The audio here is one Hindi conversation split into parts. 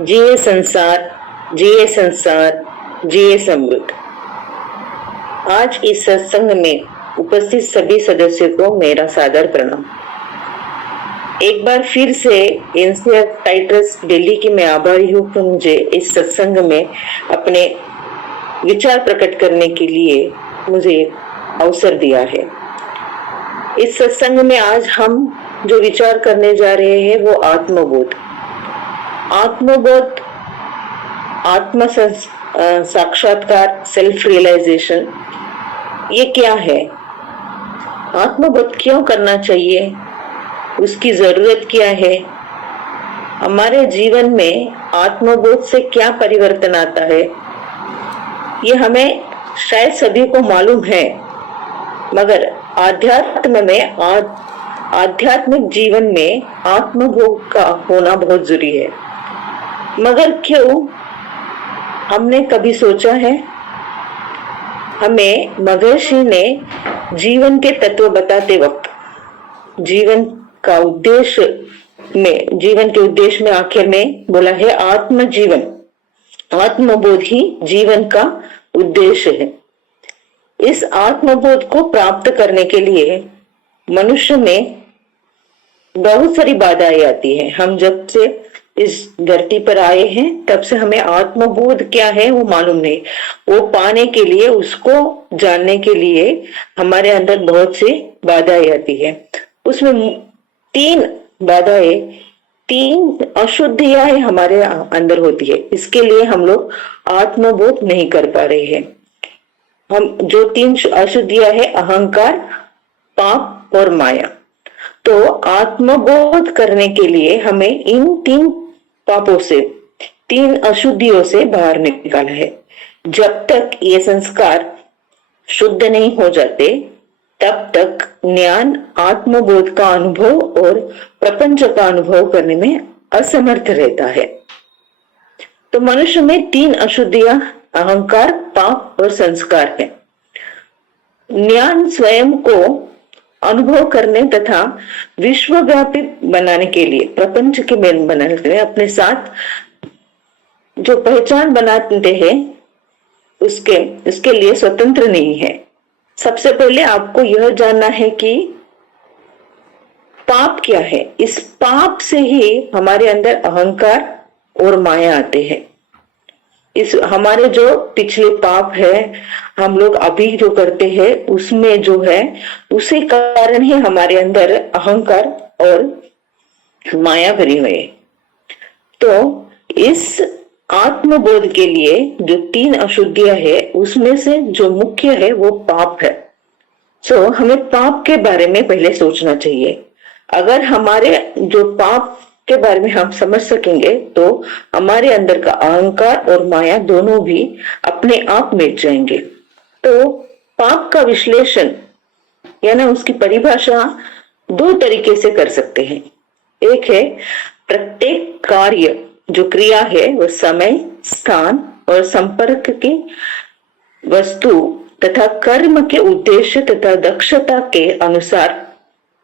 जिए संसार, जिए संसार, जिए समृद्ध। आज इस सत्संग में उपस्थित सभी सदस्यों को मेरा सादर प्रणाम। एक बार फिर से एनसीआर टाइटल्स दिल्ली की मैं आभारी हूँ कि मुझे इस सत्संग में अपने विचार प्रकट करने के लिए मुझे अवसर दिया है। इस सत्संग में आज हम जो विचार करने जा रहे हैं वो आत्मबोध। आत्मबोध, आत्म साक्षात्कार, सेल्फ रियलाइजेशन, ये क्या है? आत्मबोध क्यों करना चाहिए? उसकी जरूरत क्या है? हमारे जीवन में आत्मबोध से क्या परिवर्तन आता है? ये हमें शायद सभी को मालूम है, मगर आध्यात्मिक जीवन में आत्मबोध का होना बहुत जरूरी है। मगर क्यों? हमने कभी सोचा है? हमें महर्षि ने जीवन के तत्व बताते वक्त जीवन के उद्देश्य में आखिर में बोला है आत्मजीवन, आत्मबोध ही जीवन का उद्देश्य है। इस आत्मबोध को प्राप्त करने के लिए मनुष्य में बहुत सारी बाधाएं आती है। हम जब से इस धरती पर आए हैं तब से हमें आत्मबोध क्या है वो मालूम नहीं। वो पाने के लिए, उसको जानने के लिए हमारे अंदर बहुत सी बाधाएं आती है। उसमें तीन अशुद्धियां हमारे अंदर होती है। इसके लिए हम लोग आत्मबोध नहीं कर पा रहे हैं। हम जो तीन अशुद्धियां है, अहंकार, पाप और माया। तो आत्मबोध करने के लिए हमें इन तीन पापों से, तीन अशुद्धियों से बाहर निकाला है। जब तक ये संस्कार शुद्ध नहीं हो जाते तब तक ज्ञान, आत्मबोध का अनुभव और प्रपंच का अनुभव करने में असमर्थ रहता है। तो मनुष्य में तीन अशुद्धियां अहंकार, पाप और संस्कार है। ज्ञान स्वयं को अनुभव करने तथा विश्वव्यापी बनाने के लिए, प्रपंच के बनाने के लिए अपने साथ जो पहचान बनाते हैं उसके लिए स्वतंत्र नहीं है। सबसे पहले आपको यह जानना है कि पाप क्या है। इस पाप से ही हमारे अंदर अहंकार और माया आते हैं। इस हमारे जो पिछले पाप है, हम लोग अभी जो करते हैं उसमें जो है, उसी कारण ही हमारे अंदर अहंकार और माया भरी हुई है। तो इस आत्मबोध के लिए जो तीन अशुद्धियां है उसमें से जो मुख्य है वो पाप है। हमें पाप के बारे में पहले सोचना चाहिए। अगर हमारे जो पाप के बारे में हम समझ सकेंगे तो हमारे अंदर का अहंकार और माया दोनों भी अपने आप मिट जाएंगे। तो पाप का विश्लेषण यानी उसकी परिभाषा दो तरीके से कर सकते हैं। एक है प्रत्येक कार्य जो क्रिया है वह समय, स्थान और संपर्क की वस्तु तथा कर्म के उद्देश्य तथा दक्षता के अनुसार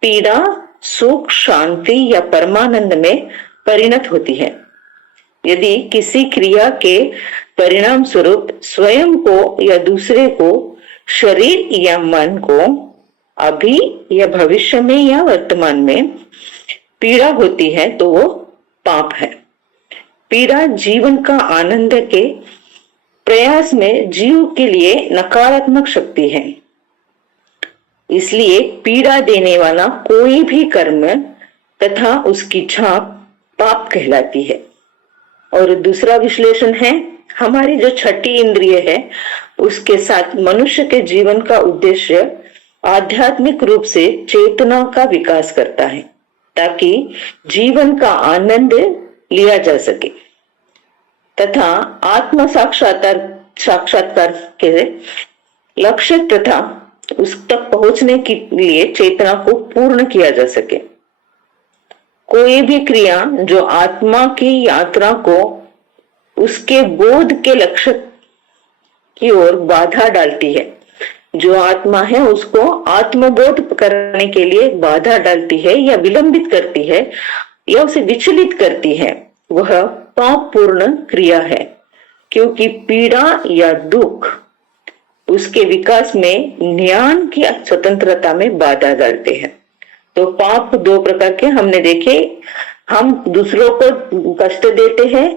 पीड़ा, सुख, शांति या परमानंद में परिणत होती है। यदि किसी क्रिया के परिणाम स्वरूप स्वयं को या दूसरे को, शरीर या मन को अभी या भविष्य में या वर्तमान में पीड़ा होती है तो वो पाप है। पीड़ा जीवन का आनंद के प्रयास में जीव के लिए नकारात्मक शक्ति है। इसलिए पीड़ा देने वाला कोई भी कर्म तथा उसकी छाप पाप कहलाती है। और दूसरा विश्लेषण है हमारी जो छठी इंद्रिय है उसके साथ मनुष्य के जीवन का उद्देश्य आध्यात्मिक रूप से चेतना का विकास करता है ताकि जीवन का आनंद लिया जा सके तथा आत्म साक्षात्कार के लक्ष्य तथा उस तक पहुंचने के लिए चेतना को पूर्ण किया जा सके। कोई भी क्रिया जो आत्मा की यात्रा को उसके बोध के लक्ष्य की ओर बाधा डालती है, जो आत्मा है उसको आत्मबोध करने के लिए बाधा डालती है या विलंबित करती है या उसे विचलित करती है, वह पाप पूर्ण क्रिया है, क्योंकि पीड़ा या दुख उसके विकास में ज्ञान की स्वतंत्रता में बाधा डालते हैं। तो पाप दो प्रकार के हमने देखे, हम दूसरों को कष्ट देते हैं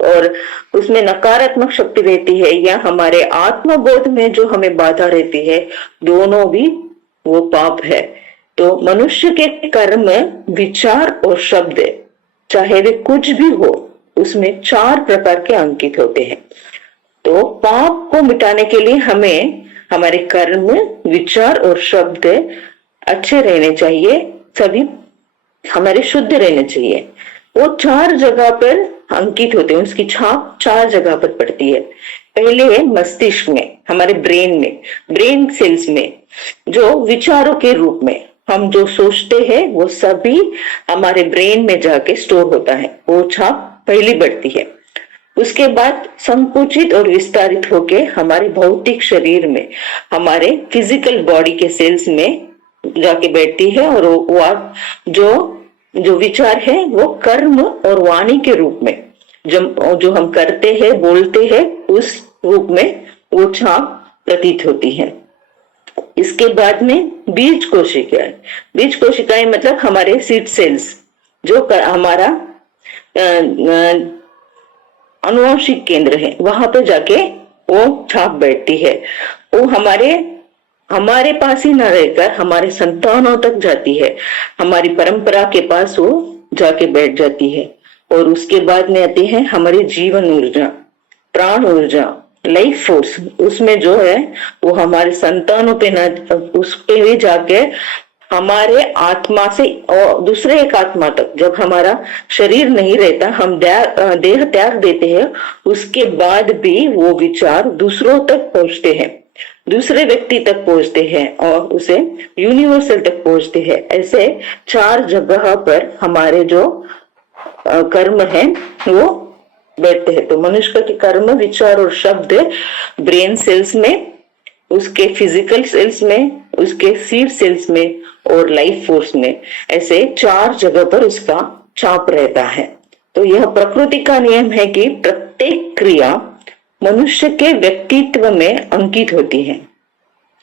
और उसमें नकारात्मक शक्ति रहती है, या हमारे आत्मबोध में जो हमें बाधा रहती है, दोनों भी वो पाप है। तो मनुष्य के कर्म, विचार और शब्द, चाहे वे कुछ भी हो, उसमें 4 प्रकार के अंकित होते हैं। तो पाप को मिटाने के लिए हमें हमारे कर्म, विचार और शब्द अच्छे रहने चाहिए, सभी हमारे शुद्ध रहने चाहिए। वो 4 जगह पर अंकित होते हैं, उसकी छाप 4 जगह पर पड़ती है। पहले है मस्तिष्क में, हमारे ब्रेन में, ब्रेन सेल्स में, जो विचारों के रूप में हम जो सोचते हैं वो सभी हमारे ब्रेन में जाके स्टोर होता है, वो छाप पहली बढ़ती है। उसके बाद संकुचित और विस्तारित होके हमारे भौतिक शरीर में, हमारे फिजिकल बॉडी के सेल्स में जाके बैठती है, और वो जो विचार है वो कर्म और वाणी के रूप में जो हम करते हैं, बोलते हैं, उस रूप में वो छाप प्रतीत होती है। इसके बाद में बीज कोशिकाएं, बीज कोशिकाएं मतलब हमारे सीड सेल्स, जो हमारा अनुवांशिक केंद्र है, वहां पे जाके वो छाप बैठती है। वो हमारे पास ही न रहकर हमारे संतानों तक जाती है, हमारी परंपरा के पास वो जाके बैठ जाती है। और उसके बाद में आती है हमारी जीवन ऊर्जा, प्राण ऊर्जा, लाइफ फोर्स। उसमें जो है वो हमारे संतानों पे न, उस पे भी जाके हमारे आत्मा से और दूसरे एक आत्मा तक, जब हमारा शरीर नहीं रहता, हम देह त्याग देते हैं, उसके बाद भी वो विचार दूसरों तक पहुंचते हैं, दूसरे व्यक्ति तक पहुंचते हैं और उसे यूनिवर्सल तक पहुंचते हैं। ऐसे 4 जगह पर हमारे जो कर्म है वो बैठते हैं। तो मनुष्य के कर्म, विचार और शब्द ब्रेन सेल्स में, उसके फिजिकल सेल्स में, उसके सीड सेल्स में और लाइफ फोर्स में, ऐसे 4 जगह पर उसका छाप रहता है। तो यह प्रकृति का नियम है कि प्रत्येक क्रिया मनुष्य के व्यक्तित्व में अंकित होती है,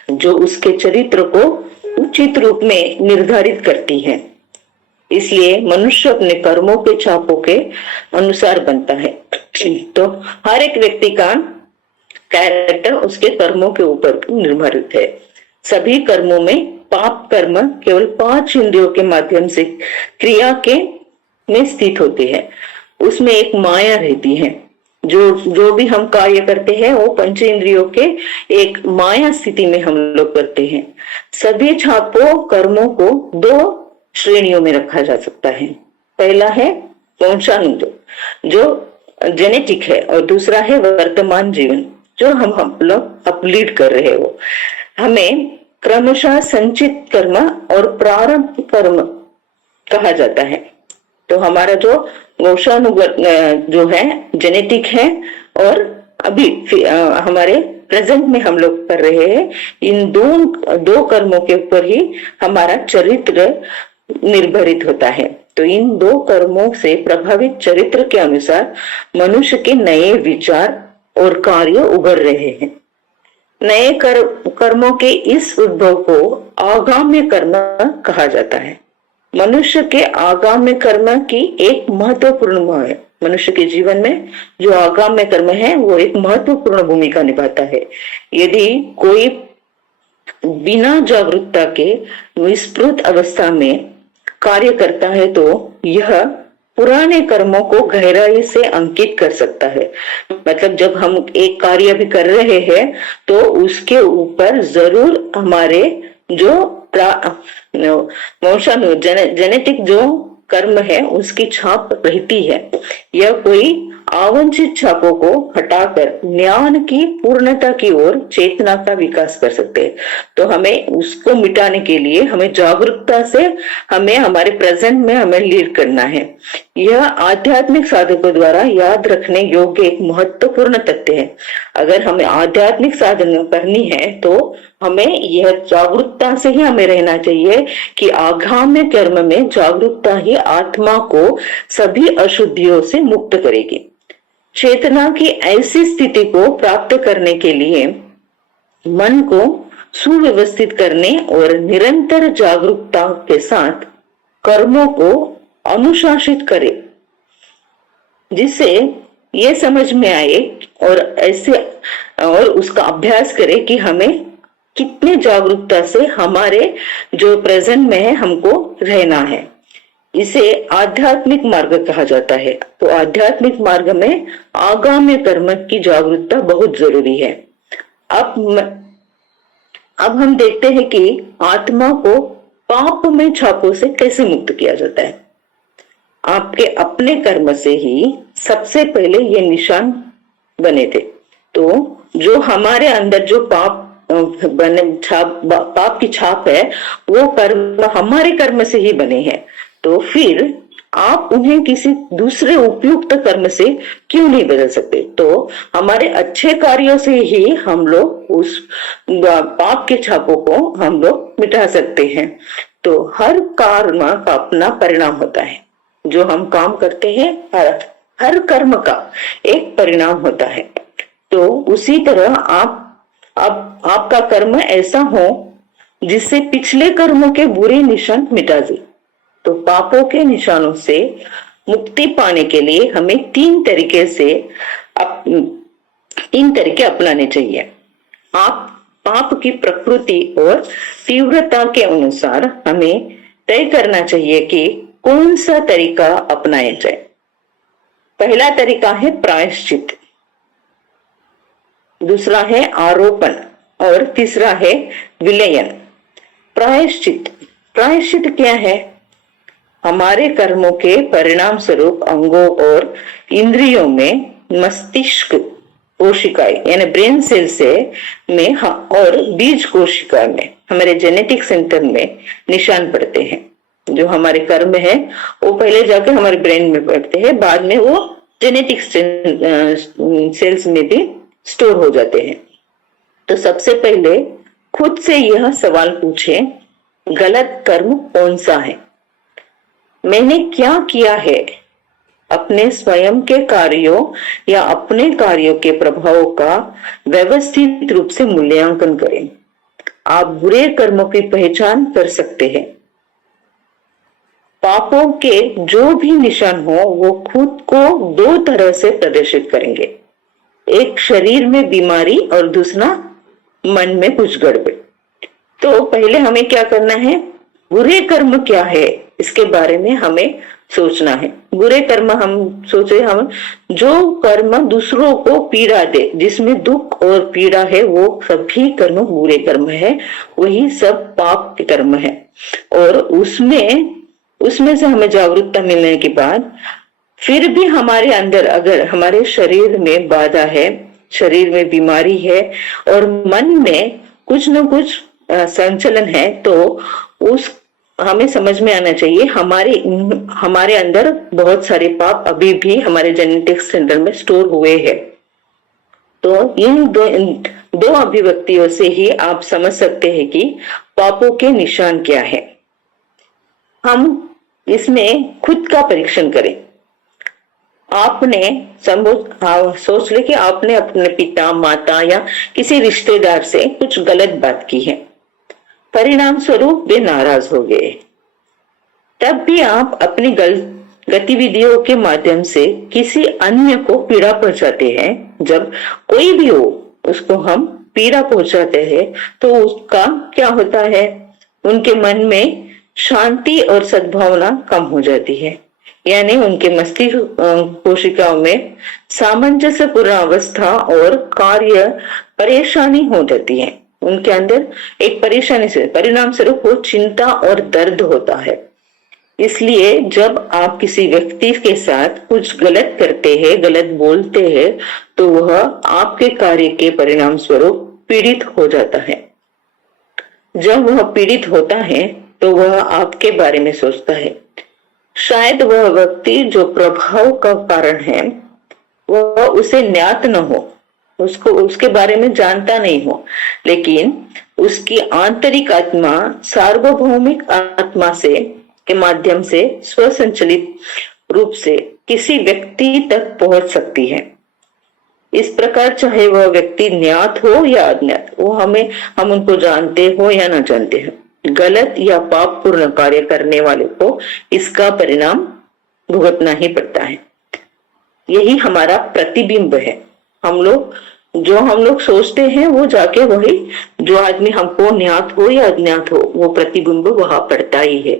जो उसके चरित्र को उचित रूप में निर्धारित करती है। इसलिए मनुष्य अपने कर्मों के छापों के अनुसार बनता है। तो हर एक व्यक्ति का कैरेक्टर उसके कर्मों के ऊपर निर्भरित है। सभी कर्मों में पाप कर्म केवल 5 इंद्रियों के माध्यम से क्रिया के में स्थित होते हैं। उसमें एक माया रहती है, जो भी हम कार्य करते हैं वो पंच इंद्रियों के एक माया स्थिति में हम लोग करते हैं। सभी छापों कर्मों को 2 श्रेणियों में रखा जा सकता है। पहला है वंशानुगत, जो जेनेटिक है, और दूसरा है वर्तमान जीवन, जो हम लोग अब लीड कर रहे हो। हमें क्रमशः संचित कर्म और प्रारंभ कर्म कहा जाता है। तो हमारा जो वंशानुगत जो है जेनेटिक है, और अभी हमारे प्रेजेंट में हम लोग कर रहे हैं, इन दो कर्मों के ऊपर ही हमारा चरित्र निर्भरित होता है। तो इन 2 कर्मों से प्रभावित चरित्र के अनुसार मनुष्य के नए विचार और कार्य उभर रहे हैं। नए कर्मों के इस उद्भव को आगाम्य कर्म कहा जाता है। मनुष्य के आगाम्य कर्म की एक महत्वपूर्ण है, मनुष्य के जीवन में जो आगाम्य कर्म है वो एक महत्वपूर्ण भूमिका निभाता है। यदि कोई बिना जागरूकता के विस्मृत अवस्था में कार्य करता है, तो यह पुराने कर्मों को गहराई से अंकित कर सकता है। मतलब जब हम एक कार्य भी कर रहे हैं तो उसके ऊपर जरूर हमारे जो जेनेटिक जो कर्म है उसकी छाप रहती है। यह कोई अवांछित छापों को हटाकर ज्ञान की पूर्णता की ओर चेतना का विकास कर सकते हैं। तो हमें उसको मिटाने के लिए हमें जागरूकता से हमें हमारे प्रेजेंट में हमें लीड करना है। यह आध्यात्मिक साधकों द्वारा याद रखने योग्य एक महत्वपूर्ण तथ्य है। अगर हमें आध्यात्मिक साधना करनी है तो हमें यह जागरूकता से ही हमें रहना चाहिए कि आगामी कर्म में जागरूकता ही आत्मा को सभी अशुद्धियों से मुक्त करेगी। चेतना की ऐसी स्थिति को प्राप्त करने के लिए मन को सुव्यवस्थित करने और निरंतर जागरूकता के साथ कर्मों को अनुशासित करे, जिससे ये समझ में आए और उसका अभ्यास करे कि हमें कितने जागरूकता से हमारे जो प्रेजेंट में है हमको रहना है। इसे आध्यात्मिक मार्ग कहा जाता है। तो आध्यात्मिक मार्ग में आगामी कर्म की जागरूकता बहुत जरूरी है। अब हम देखते हैं कि आत्मा को पाप में छापों से कैसे मुक्त किया जाता है। आपके अपने कर्म से ही सबसे पहले ये निशान बने थे। तो जो हमारे अंदर जो पाप की छाप है वो कर्म हमारे कर्म से ही बने हैं। तो फिर आप उन्हें किसी दूसरे उपयुक्त कर्म से क्यों नहीं बदल सकते। तो हमारे अच्छे कार्यों से ही हम लोग उस पाप के छापों को हम लोग मिटा सकते हैं। तो हर कर्म का अपना परिणाम होता है। जो हम काम करते हैं हर कर्म का एक परिणाम होता है। तो उसी तरह आपका कर्म ऐसा हो जिससे पिछले कर्मों के बुरे निशान मिटा दे। तो पापों के निशानों से मुक्ति पाने के लिए हमें तीन तरीके अपनाने चाहिए। पाप की प्रकृति और तीव्रता के अनुसार हमें तय करना चाहिए कि कौन सा तरीका अपनाया जाए। पहला तरीका है प्रायश्चित, दूसरा है आरोपण और तीसरा है विलयन। प्रायश्चित क्या है? हमारे कर्मों के परिणाम स्वरूप अंगों और इंद्रियों में मस्तिष्क कोशिकाएं यानी ब्रेन सेल्स में और बीज कोशिका में हमारे जेनेटिक सेंटर में निशान पड़ते हैं। जो हमारे कर्म है वो पहले जाकर हमारे ब्रेन में पड़ते हैं, बाद में वो जेनेटिक सेल्स में भी स्टोर हो जाते हैं। तो सबसे पहले खुद से यह सवाल पूछे, गलत कर्म कौन सा है? मैंने क्या किया है? अपने स्वयं के कार्यों या अपने कार्यों के प्रभावों का व्यवस्थित रूप से मूल्यांकन करें। आप बुरे कर्मों की पहचान कर सकते हैं। पापों के जो भी निशान हो वो खुद को दो तरह से प्रदर्शित करेंगे। एक शरीर में बीमारी और दूसरा मन में कुछ गड़बड़। तो पहले हमें क्या करना है? बुरे कर्म क्या है इसके बारे में हमें सोचना है। बुरे कर्म हम सोचे, हम जो कर्म दूसरों को पीड़ा दे, जिसमें दुख और पीड़ा है, वो सभी कर्म बुरे कर्म है। वही सब पाप के कर्म है। और उसमें से हमें जागरूकता मिलने के बाद फिर भी हमारे अंदर अगर हमारे शरीर में बाधा है, शरीर में बीमारी है और मन में कुछ न कुछ संचलन है, तो हमें समझ में आना चाहिए हमारे अंदर बहुत सारे पाप अभी भी हमारे जेनेटिक सेंटर में स्टोर हुए हैं। तो इन दो अभिव्यक्तियों से ही आप समझ सकते हैं कि पापों के निशान क्या है। हम इसमें खुद का परीक्षण करें। आपने सोच ले कि आपने अपने पिता, माता या किसी रिश्तेदार से कुछ गलत बात की है, परिणाम स्वरूप वे नाराज हो गए। तब भी आप अपनी गतिविधियों के माध्यम से किसी अन्य को पीड़ा पहुंचाते हैं। जब कोई भी हो उसको हम पीड़ा पहुंचाते हैं तो उसका क्या होता है? उनके मन में शांति और सद्भावना कम हो जाती है, यानी उनके मस्तिष्क कोशिकाओं में सामंजस्यपूर्ण अवस्था और कार्य परेशानी हो जाती है। उनके अंदर एक परेशानी से परिणाम स्वरूप वो चिंता और दर्द होता है। इसलिए जब आप किसी व्यक्ति के साथ कुछ गलत करते हैं, गलत बोलते हैं, तो वह आपके कार्य के परिणाम स्वरूप पीड़ित हो जाता है। जब वह पीड़ित होता है तो वह आपके बारे में सोचता है। शायद वह व्यक्ति जो प्रभाव का कारण है वह उसे ज्ञात न हो, उसके बारे में जानता नहीं हो, लेकिन उसकी आंतरिक आत्मा सार्वभौमिक आत्मा से के माध्यम से स्वसंचलित रूप से किसी व्यक्ति तक पहुंच सकती है। इस प्रकार चाहे वह व्यक्ति ज्ञात हो या अज्ञात, वो हम उनको जानते हो या न जानते हो, गलत या पाप पूर्ण कार्य करने वाले को इसका परिणाम भुगतना ही पड़ता है। यही हमारा प्रतिबिंब है। हम लोग सोचते हैं वो जाके वही, जो आदमी हमको ज्ञात हो या अज्ञात हो, वो प्रतिबिंब वहां पड़ता ही है।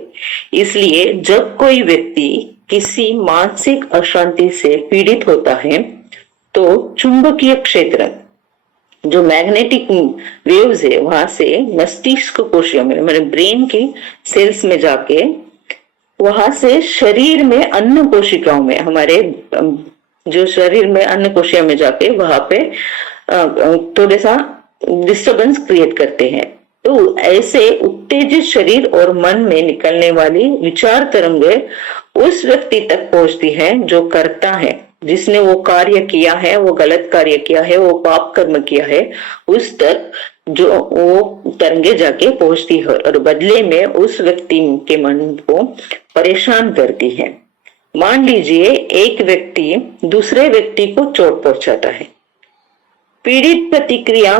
इसलिए जब कोई व्यक्ति किसी मानसिक अशांति से पीड़ित होता है तो चुंबकीय क्षेत्र, जो मैग्नेटिक वेव्स है, वहां से मस्तिष्क कोशिका में, मतलब ब्रेन के सेल्स में जाके, वहां से शरीर में अन्न कोशिकाओं में, हमारे जो शरीर में अन्न कोशिका में जाके वहां पे थोड़ा सा डिस्टरबेंस क्रिएट करते हैं। तो ऐसे उत्तेजित शरीर और मन में निकलने वाली विचार तरंगे उस व्यक्ति तक पहुंचती है जो करता है, जिसने वो कार्य किया है, वो गलत कार्य किया है, वो पाप कर्म किया है, उस तक जो वो तरंगे जाके पहुंचती है और बदले में उस व्यक्ति के मन को परेशान करती है। मान लीजिए एक व्यक्ति दूसरे व्यक्ति को चोट पहुंचाता है, पीड़ित प्रतिक्रिया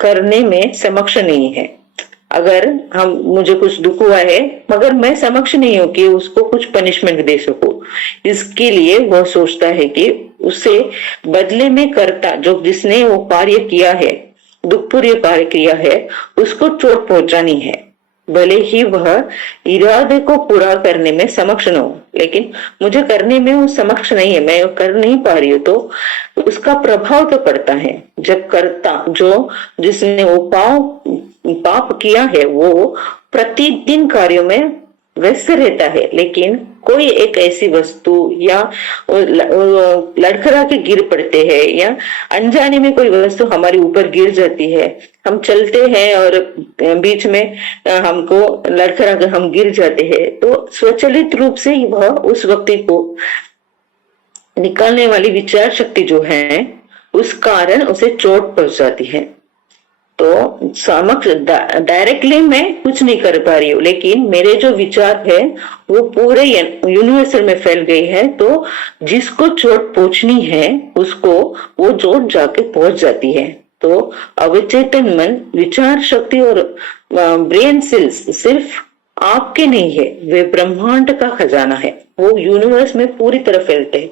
करने में समक्ष नहीं है। अगर मुझे कुछ दुख हुआ है मगर मैं समक्ष नहीं हूं कि उसको कुछ पनिशमेंट दे सकूं, इसके लिए वह सोचता है कि उसे बदले में करता, जो जिसने वो कार्य किया है, दुखपूर्ण कार्य किया है, उसको चोट पहुंचानी है, भले ही वह इरादे को पूरा करने में समक्ष न हो। लेकिन मुझे करने में वो समक्ष नहीं है, मैं कर नहीं पा रही हूँ, तो उसका प्रभाव तो पड़ता है। जब करता, जो जिसने वो पाप किया है, वो प्रतिदिन कार्यों में व्यस्त रहता है, लेकिन कोई एक ऐसी वस्तु या लड़खड़ा के गिर पड़ते हैं, या अनजाने में कोई वस्तु हमारे ऊपर गिर जाती है, हम चलते हैं और बीच में हमको लड़खड़ा कर हम गिर जाते हैं, तो स्वचालित रूप से ही वह उस व्यक्ति को निकालने वाली विचार शक्ति जो है, उस कारण उसे चोट पहुंचाती है। तो समक्ष डायरेक्टली मैं कुछ नहीं कर पा रही हूँ, लेकिन मेरे जो विचार है वो पूरे यूनिवर्सल में फैल गई है, तो जिसको चोट पहुंचनी है उसको वो चोट जाके पहुंच जाती है। तो अवचेतन मन, विचार शक्ति और ब्रेन सेल्स सिर्फ आपके नहीं है, वे ब्रह्मांड का खजाना है, वो यूनिवर्स में पूरी तरह फैलते हैं।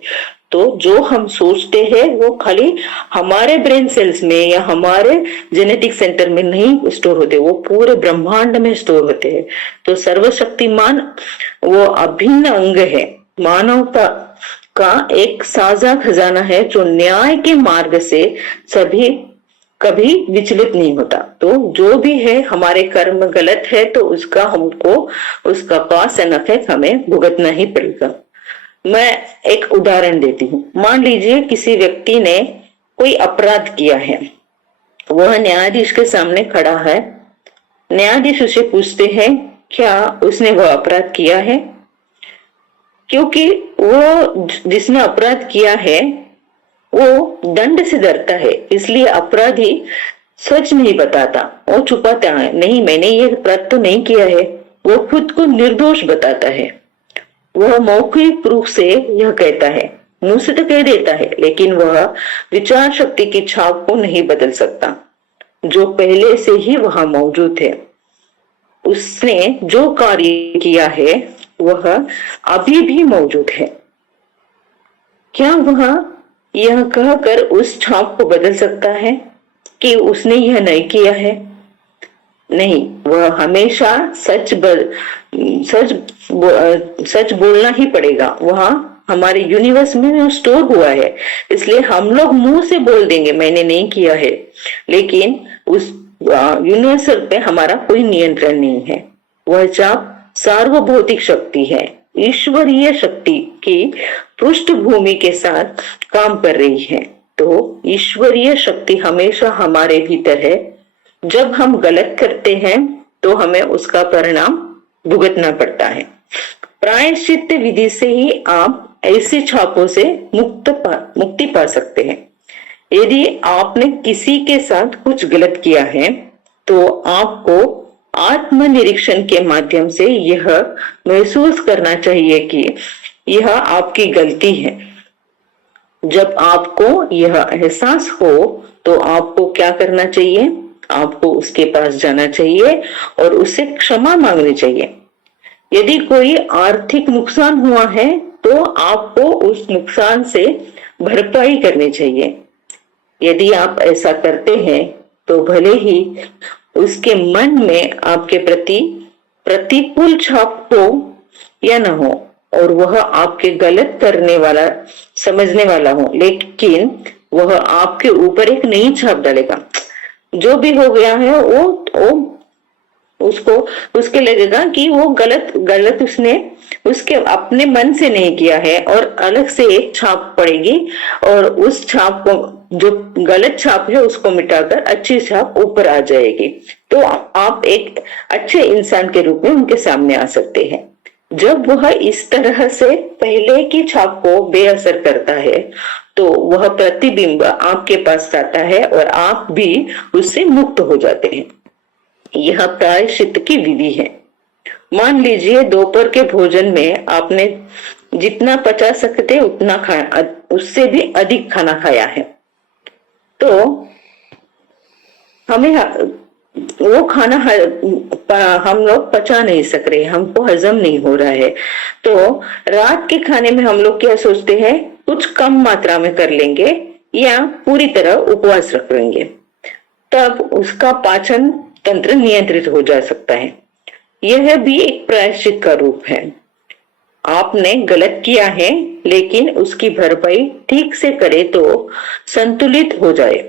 तो जो हम सोचते हैं वो खाली हमारे ब्रेन सेल्स में या हमारे जेनेटिक सेंटर में नहीं स्टोर होते, वो पूरे ब्रह्मांड में स्टोर होते हैं। तो सर्वशक्तिमान वो अभिन्न अंग है, मानवता का एक साझा खजाना है, जो न्याय के मार्ग से सभी कभी विचलित नहीं होता। तो जो भी है, हमारे कर्म गलत है तो उसका हमको उसका कॉज एंड इफेक्ट हमें भुगतना ही पड़ेगा। मैं एक उदाहरण देती हूँ। मान लीजिए किसी व्यक्ति ने कोई अपराध किया है, वह न्यायाधीश के सामने खड़ा है, न्यायाधीश उसे पूछते हैं क्या उसने वह अपराध किया है, क्योंकि वो जिसने अपराध किया है वो दंड से डरता है, इसलिए अपराधी सच नहीं बताता, वो छुपाता है, नहीं मैंने ये अपराध तो नहीं किया है, वो खुद को निर्दोष बताता है। वह मौखिक रूप से यह कहता है, मुंह से तो कह देता है, लेकिन वह विचार शक्ति की छाप को नहीं बदल सकता, जो पहले से ही वहां मौजूद है। उसने जो कार्य किया है वह अभी भी मौजूद है। क्या वह यह कहकर उस छाप को बदल सकता है कि उसने यह नहीं किया है? नहीं, वह हमेशा सच बोलना ही पड़ेगा। वहां हमारे यूनिवर्स में स्टोर हुआ है, इसलिए हम लोग मुंह से बोल देंगे मैंने नहीं किया है, लेकिन उस यूनिवर्सल पे हमारा कोई नियंत्रण नहीं है। वह चाप सार्वभौतिक शक्ति है, ईश्वरीय शक्ति की पृष्ठभूमि के साथ काम कर रही है। तो ईश्वरीय शक्ति हमेशा हमारे भीतर है। जब हम गलत करते हैं तो हमें उसका परिणाम भुगतना पड़ता है। प्रायश्चित विधि से ही आप ऐसी छापों से मुक्ति पा सकते हैं। यदि आपने किसी के साथ कुछ गलत किया है तो आपको आत्मनिरीक्षण के माध्यम से यह महसूस करना चाहिए कि यह आपकी गलती है। जब आपको यह एहसास हो तो आपको क्या करना चाहिए? आपको उसके पास जाना चाहिए और उससे क्षमा मांगनी चाहिए। यदि कोई आर्थिक नुकसान हुआ है तो आपको उस नुकसान से भरपाई करनी चाहिए। यदि आप ऐसा करते हैं तो भले ही उसके मन में आपके प्रति प्रतिकूल छाप हो या न हो और वह आपके गलत करने वाला समझने वाला हो, लेकिन वह आपके ऊपर एक नई छाप डालेगा। जो भी हो गया है वो उसको उसके लगेगा कि वो गलत उसने उसके अपने मन से नहीं किया है और अलग से एक छाप पड़ेगी और उस छाप को, जो गलत छाप है, उसको मिटाकर अच्छी छाप ऊपर आ जाएगी। तो आप एक अच्छे इंसान के रूप में उनके सामने आ सकते हैं। जब वह इस तरह से पहले की छाप को बेअसर करता है तो वह प्रतिबिंब आपके पास आता है और आप भी उससे मुक्त हो जाते हैं। यह प्रायश्चित की विधि है। मान लीजिए दोपहर के भोजन में आपने जितना पचा सकते उतना खाया, उससे भी अधिक खाना खाया है, तो हमें वो खाना हम लोग पचा नहीं सक रहे, हमको हजम नहीं हो रहा है। तो रात के खाने में हम लोग क्या सोचते हैं, कुछ कम मात्रा में कर लेंगे या पूरी तरह उपवास रख लेंगे, तब उसका पाचन तंत्र नियंत्रित हो जा सकता है। यह भी एक प्रायश्चित का रूप है। आपने गलत किया है लेकिन उसकी भरपाई ठीक से करे तो संतुलित हो जाए।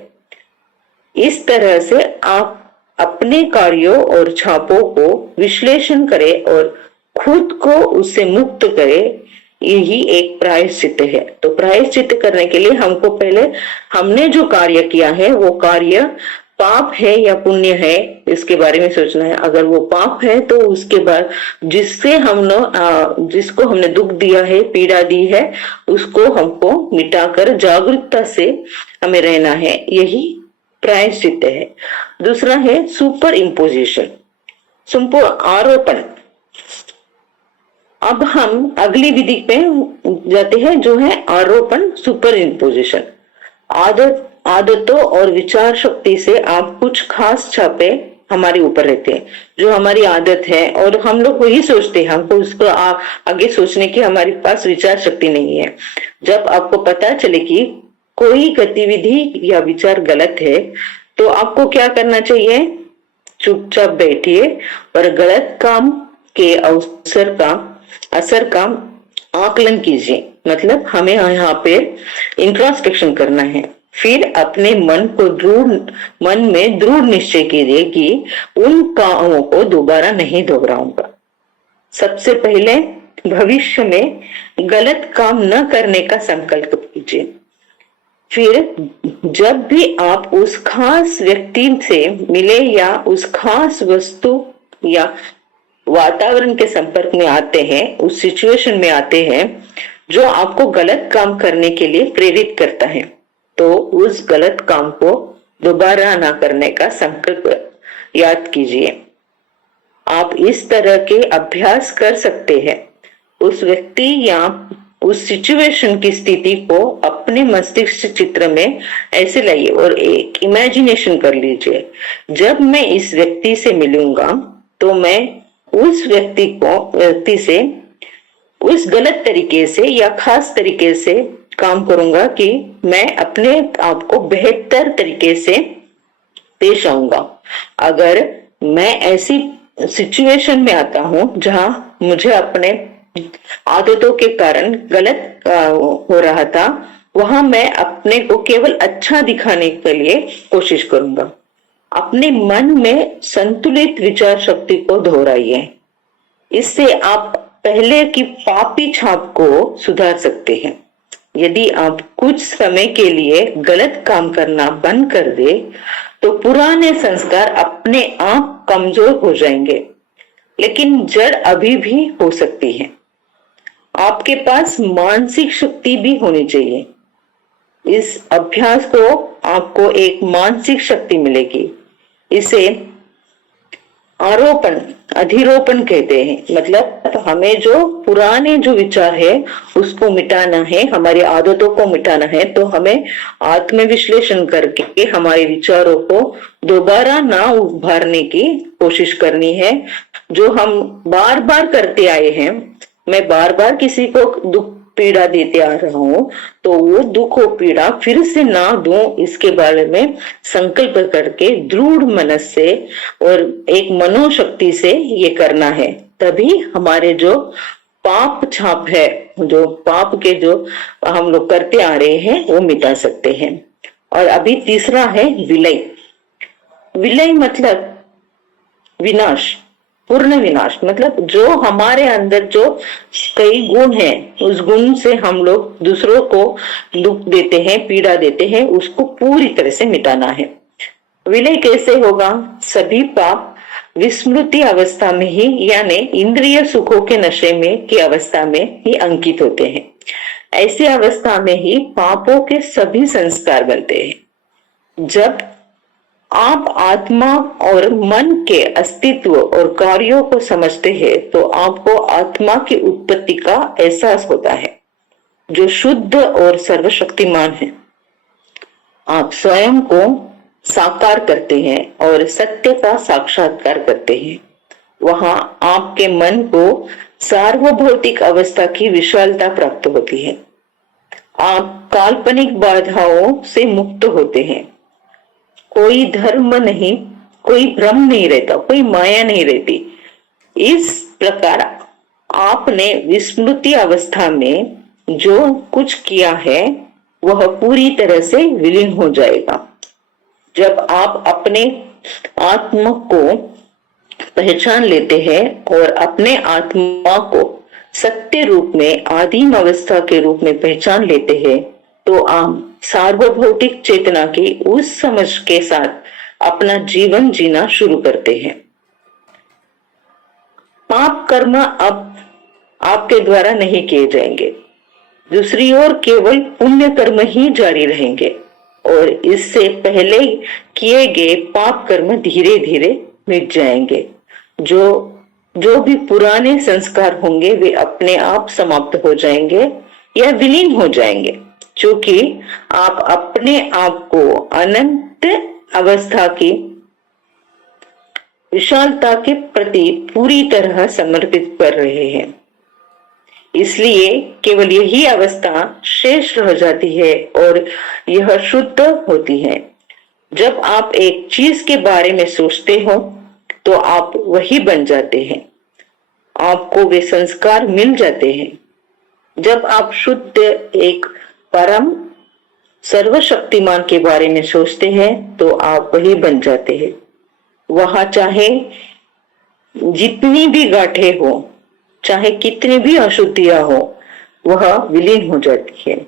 इस तरह से आप अपने कार्यों और छापों को विश्लेषण करें और खुद को उससे मुक्त करें। यही एक प्रायश्चित है। तो प्रायश्चित करने के लिए हमको पहले हमने जो कार्य किया है वो कार्य पाप है या पुण्य है, इसके बारे में सोचना है। अगर वो पाप है तो उसके बाद जिसको हमने दुख दिया है, पीड़ा दी है, उसको हमको मिटाकर जागरूकता से हमें रहना है। यही प्रायश्चित है। दूसरा है सुपर इम्पोजिशन, आरोपण। अब हम अगली विधि पे जाते हैं जो है आरोपण, सुपर इम्पोजिशन। आदतों और विचार शक्ति से आप कुछ खास छापे हमारे ऊपर रहते हैं, जो हमारी आदत है, और हम लोग वही सोचते हैं, हमको उसको आगे सोचने की हमारे पास विचार शक्ति नहीं है। जब आपको पता चले कि कोई गतिविधि या विचार गलत है तो आपको क्या करना चाहिए? चुपचाप बैठिए और गलत काम के असर का आकलन कीजिए। मतलब हमें यहाँ पे इंट्रोस्पेक्शन करना है। फिर अपने मन में दृढ़ निश्चय कीजिए कि उन कामों को दोबारा नहीं दोहराऊंगा। सबसे पहले भविष्य में गलत काम न करने का संकल्प कीजिए। फिर जब भी आप उस खास व्यक्ति से मिले या उस खास वस्तु या वातावरण के संपर्क में आते हैं, उस सिचुएशन में आते हैं जो आपको गलत काम करने के लिए प्रेरित करता है, तो उस गलत काम को दोबारा ना करने का संकल्प याद कीजिए। आप इस तरह के अभ्यास कर सकते हैं। उस व्यक्ति या उस सिचुएशन की स्थिति को अपने मस्तिष्क चित्र में ऐसे लाइए और एक इमेजिनेशन कर लीजिए। जब मैं इस व्यक्ति से मिलूंगा तो मैं उस व्यक्ति से उस गलत तरीके से या खास तरीके से काम करूंगा कि मैं अपने आप को बेहतर तरीके से पेश आऊंगा। अगर मैं ऐसी सिचुएशन में आता हूं जहां मुझे अपने आदतों के कारण गलत हो रहा था, वहां मैं अपने को केवल अच्छा दिखाने के लिए कोशिश करूंगा। अपने मन में संतुलित विचार शक्ति को दोहराइए। इससे आप पहले की पापी छाप को सुधार सकते हैं। यदि आप कुछ समय के लिए गलत काम करना बंद कर दे तो पुराने संस्कार अपने आप कमजोर हो जाएंगे, लेकिन जड़ अभी भी हो सकती है। आपके पास मानसिक शक्ति भी होनी चाहिए। इस अभ्यास को आपको एक मानसिक शक्ति मिलेगी। इसे आरोपण, अधिरोपण कहते हैं। मतलब हमें जो पुराने जो विचार है उसको मिटाना है, हमारी आदतों को मिटाना है, तो हमें आत्मविश्लेषण करके हमारे विचारों को दोबारा ना उभारने की कोशिश करनी है। जो हम बार बार करते आए हैं, मैं बार बार किसी को दुख पीड़ा देते आ रहा हूँ, तो वो दुख और पीड़ा फिर से ना दूं, इसके बारे में संकल्प करके दृढ़ मन से और एक मनोशक्ति से ये करना है। तभी हमारे जो पाप छाप है, जो पाप के जो हम लोग करते आ रहे हैं, वो मिटा सकते हैं। और अभी तीसरा है विलय। विलय मतलब विनाश, पूर्ण विनाश। मतलब जो हमारे अंदर जो कई गुण है, उस गुण से हम लोग दूसरों को दुख देते हैं, पीड़ा देते हैं, उसको पूरी तरह से मिटाना है। विलय कैसे होगा? सभी पाप विस्मृति अवस्था में ही, यानी इंद्रिय सुखों के नशे में की अवस्था में ही अंकित होते हैं। ऐसी अवस्था में ही पापों के सभी संस्कार बनते हैं। जब आप आत्मा और मन के अस्तित्व और कार्यों को समझते हैं, तो आपको आत्मा की उत्पत्ति का एहसास होता है, जो शुद्ध और सर्वशक्तिमान है। आप स्वयं को साकार करते हैं और सत्य का साक्षात्कार करते हैं। वहां आपके मन को सार्वभौतिक अवस्था की विशालता प्राप्त होती है। आप काल्पनिक बाधाओं से मुक्त होते हैं। कोई धर्म नहीं, कोई भ्रम नहीं रहता, कोई माया नहीं रहती। इस प्रकार आपने विस्मृति अवस्था में जो कुछ किया है वह पूरी तरह से विलीन हो जाएगा। जब आप अपने आत्मा को पहचान लेते हैं और अपने आत्मा को सत्य रूप में, आदिम अवस्था के रूप में पहचान लेते हैं, तो आप सार्वभौतिक चेतना की उस समझ के साथ अपना जीवन जीना शुरू करते हैं। पाप कर्म अब आपके द्वारा नहीं किए जाएंगे, दूसरी ओर केवल पुण्य कर्म ही जारी रहेंगे और इससे पहले किए गए पाप कर्म धीरे धीरे मिट जाएंगे। जो भी पुराने संस्कार होंगे वे अपने आप समाप्त हो जाएंगे या विलीन हो जाएंगे, क्योंकि आप अपने आप को अनंत अवस्था की विशालता के प्रति पूरी तरह समर्पित कर रहे हैं। इसलिए केवल यही अवस्था शेष रह जाती है और यह शुद्ध होती है। जब आप एक चीज के बारे में सोचते हो तो आप वही बन जाते हैं, आपको वे संस्कार मिल जाते हैं। जब आप शुद्ध एक परम सर्वशक्तिमान के बारे में सोचते हैं तो आप वही बन जाते हैं। वहां चाहे जितनी भी गांठें हो, चाहे कितनी भी अशुद्धियां हो, वह विलीन हो जाती है।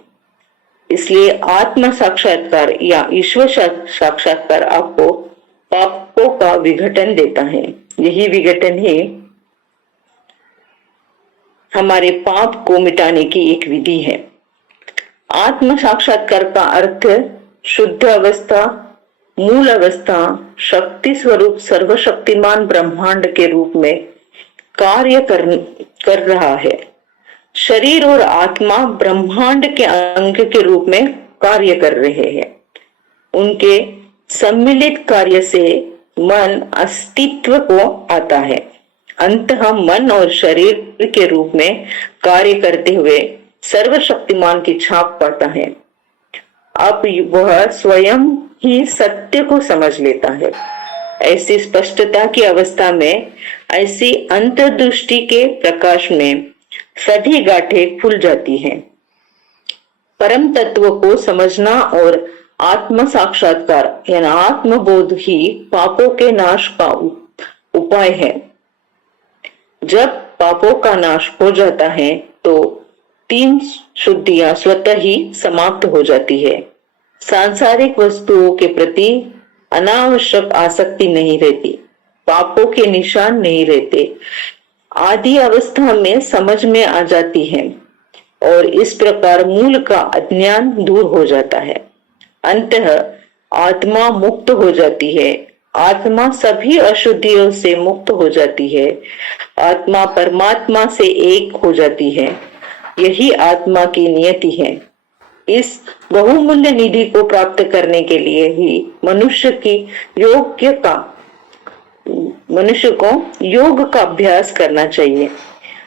इसलिए आत्म साक्षात्कार या ईश्वर साक्षात्कार आपको पापों का विघटन देता है। यही विघटन ही हमारे पाप को मिटाने की एक विधि है। आत्म साक्षात्कार का अर्थ शुद्ध अवस्था, मूल अवस्था, शक्ति स्वरूप सर्वशक्तिमान ब्रह्मांड के रूप में कार्य कर रहा है। शरीर और आत्मा ब्रह्मांड के अंग के रूप में कार्य कर रहे हैं। उनके सम्मिलित कार्य से मन अस्तित्व को आता है। अंततः मन और शरीर के रूप में कार्य करते हुए सर्वशक्तिमान की छाप पाता है। अब वह स्वयं ही सत्य को समझ लेता है। ऐसी स्पष्टता की अवस्था में, ऐसी अंतर्दृष्टि के प्रकाश में सभी गांठें खुल जाती हैं। परम तत्व को समझना और आत्म साक्षात्कार यानी आत्मबोध ही पापों के नाश का उपाय है। जब पापों का नाश हो जाता है तो 3 शुद्धियां स्वतः ही समाप्त हो जाती है। सांसारिक वस्तुओं के प्रति अनावश्यक आसक्ति नहीं रहती, पापों के निशान नहीं रहते। आदि अवस्था में समझ में आ जाती है और इस प्रकार मूल का अज्ञान दूर हो जाता है। अंततः आत्मा मुक्त हो जाती है। आत्मा सभी अशुद्धियों से मुक्त हो जाती है, आत्मा परमात्मा से एक हो जाती है। यही आत्मा की नियति है। इस बहुमूल्य निधि को प्राप्त करने के लिए ही मनुष्य को योग का अभ्यास करना चाहिए।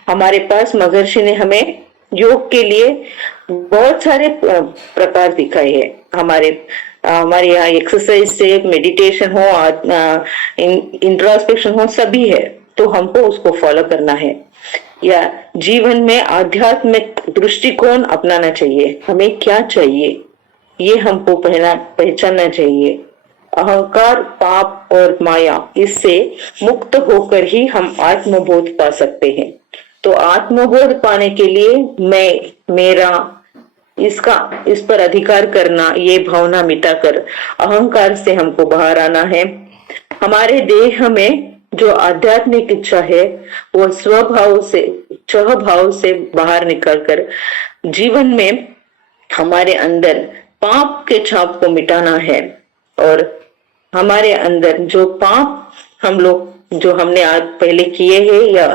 हमारे पास महर्षि ने हमें योग के लिए बहुत सारे प्रकार दिखाए हैं। हमारे यहाँ एक्सरसाइज से मेडिटेशन हो, इंट्रोस्पेक्शन हो, सभी है। तो हमको उसको फॉलो करना है, या जीवन में आध्यात्मिक दृष्टिकोण अपनाना चाहिए। हमें क्या चाहिए ये हमको पहला पहचानना चाहिए। अहंकार, पाप और माया, इससे मुक्त होकर ही हम आत्मबोध पा सकते हैं। तो आत्मबोध पाने के लिए मैं, मेरा, इस पर अधिकार करना, ये भावना मिटाकर अहंकार से हमको बाहर आना है। हमारे देह में जो आध्यात्मिक इच्छा है वो स्वभाव से बाहर निकलकर जीवन में हमारे अंदर पाप के छाप को मिटाना है। और हमारे अंदर जो पाप जो हमने आज पहले किए हैं या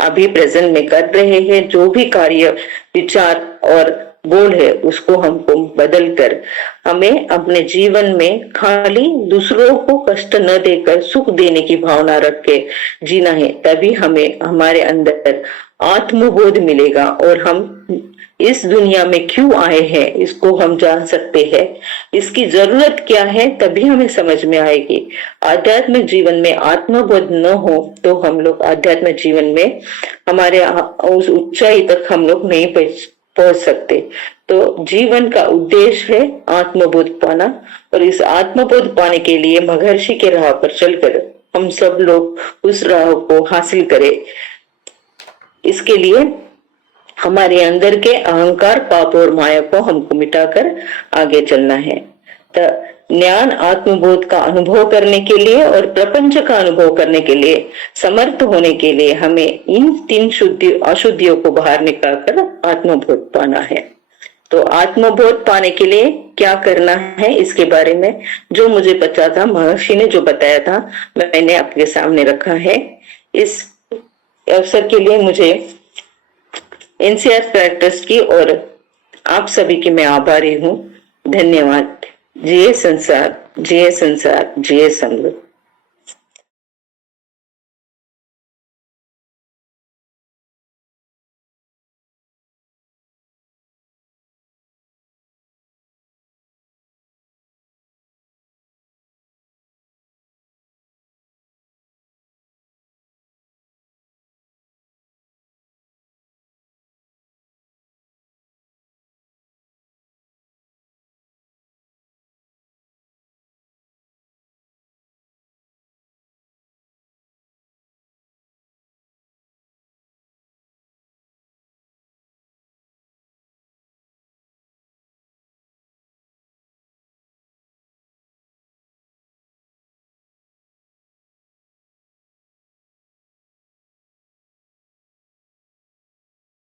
अभी प्रेजेंट में कर रहे हैं, जो भी कार्य, विचार और बोल है, उसको हमको बदल कर हमें अपने जीवन में खाली दूसरों को कष्ट न देकर सुख देने की भावना रख के जीना है। तभी हमें हमारे अंदर आत्मबोध मिलेगा और हम इस दुनिया में क्यों आए हैं इसको हम जान सकते हैं। इसकी जरूरत क्या है तभी हमें समझ में आएगी। आध्यात्मिक जीवन में आत्मबोध न हो तो हम लोग आध्यात्मिक जीवन में हमारे उस ऊंचाई तक हम लोग नहीं पहुंच सकते। तो जीवन का उद्देश्य है आत्मबोध पाना, और इस आत्मबोध पाने के लिए महर्षि के राह पर चलकर हम सब लोग उस राह को हासिल करें। इसके लिए हमारे अंदर के अहंकार, पाप और माया को हमको मिटाकर आगे चलना है। तो ज्ञान आत्मबोध का अनुभव करने के लिए और प्रपंच का अनुभव करने के लिए समर्थ होने के लिए हमें इन 3 अशुद्धियों को बाहर निकालकर आत्मबोध पाना है। तो आत्मबोध पाने के लिए क्या करना है इसके बारे में जो मुझे पता था, महर्षि ने जो बताया था, मैंने आपके सामने रखा है। इस अवसर के लिए मुझे NCERT ट्रस्ट की और आप सभी की मैं आभारी हूँ। धन्यवाद। जिए संसार, जिए संसार, जिए संगत।